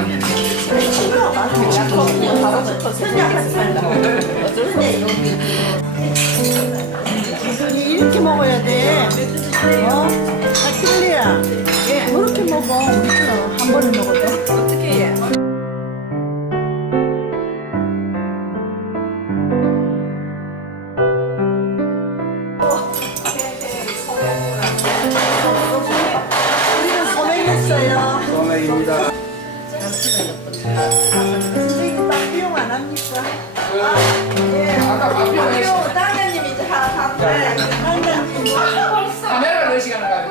하면 이렇게 먹어야 돼. 어? 아, 틀리야. 그렇게 먹어. 한 번에 먹어도. 소맥입니다. 선생님 밥 비용 안 합니까? 아까 밥비용 했어. 당연님이 다 네. 당연님. 카메라 몇 시간 가요?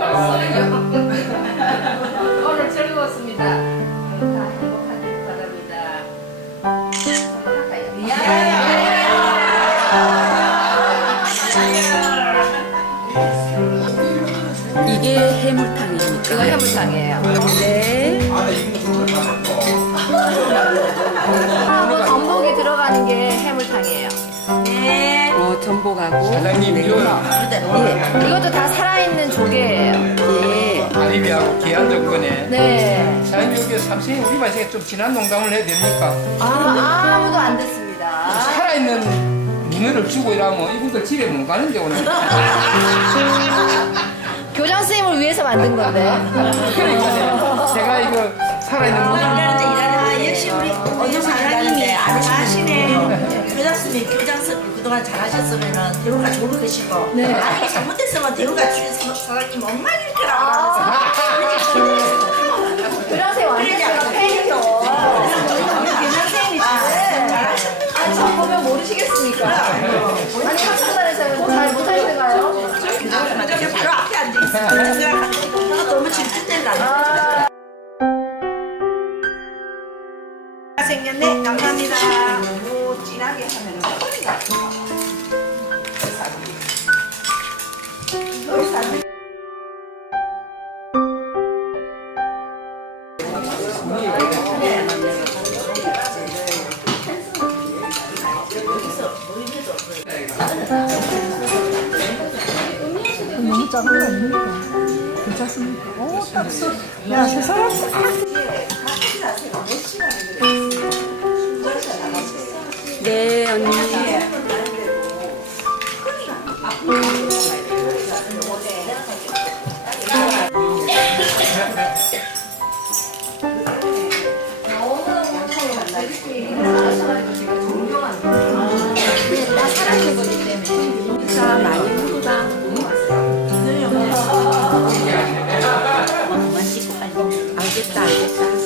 오늘 즐거웠습니다. 다 행복하길 바랍니다. 한번 이게 해물탕입니까? 이거 해물탕이에요. 네. 하고 전복이 들어가는 게 해물탕이에요. 어, 전복하고. 사장님 이거 예. 이것도 다 살아있는 조개예요. 예. 가리비하고 귀한 정권에 네. 사장님 여기 삼성이 우리 맛에 좀 진한 농담을 해야 됩니까? 아, 아무도 안 됐습니다. 살아있는 문어를 주고 이러면 이분들 집에 못 가는데 오늘 교장 선생님을 위해서 만든 건데. 그러니까 제가 이거 살아있는 문어를 아, 역시 우리 어느 사장님이 아시네. 교장 선생님 교장선 그동안 잘하셨으면 대우가 좋을 것이고 네. 나중에 잘못했으면 대우가 주인 사장님 엉망일 거라고 아. 하면서 교장 선생님 완전 제가 생각하는데 너무 질투된다. 아, 생겼네. 감사합니다. 오, 진하게 하면은 허리가 아프다. 너 무 작은 거 아닙니까? 괜찮습니까? 오, 딱 써. 야, 세 사람 네, 언니. 다 살아있는 거기 때문에. 자, 많이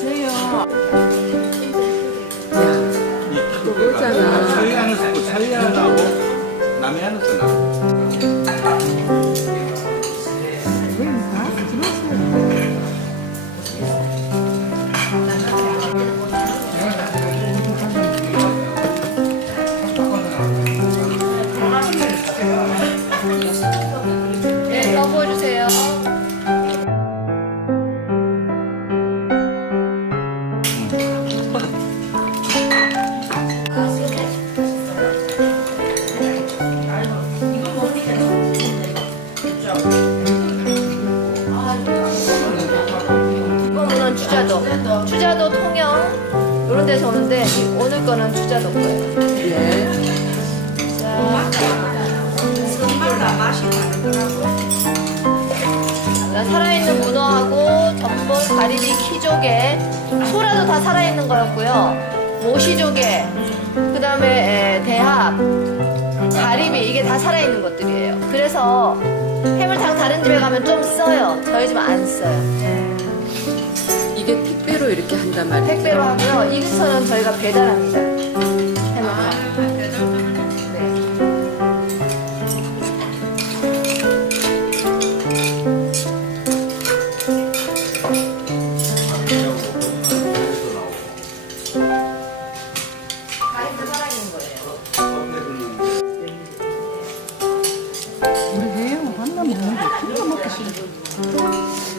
하세요. 야, 그거잖아. 저희 안에 쓰고 저희 안에 나고 남의 안에 쓰나 주자도, 주자도 통영 이런 데서 오는데 이- 오늘 거는 주자도 거예요. 네. 자, 맛이 다르더라고. 살아있는 문어하고 전복, 가리비, 키조개, 소라도 다 살아있는 거였고요. 모시조개, 그 다음에 대합, 가리비 이게 다 살아있는 것들이에요. 그래서 해물탕 다른 집에 가면 좀 써요. 저희 집은 안 써요. 이게 택배로 이렇게 한단 말이에요. 택배로 하고요. 이것은 저희가 배달합니다. 네. 살아있는 거예요. 우리 회용 한나 먹는 게 진짜 먹기 싫어.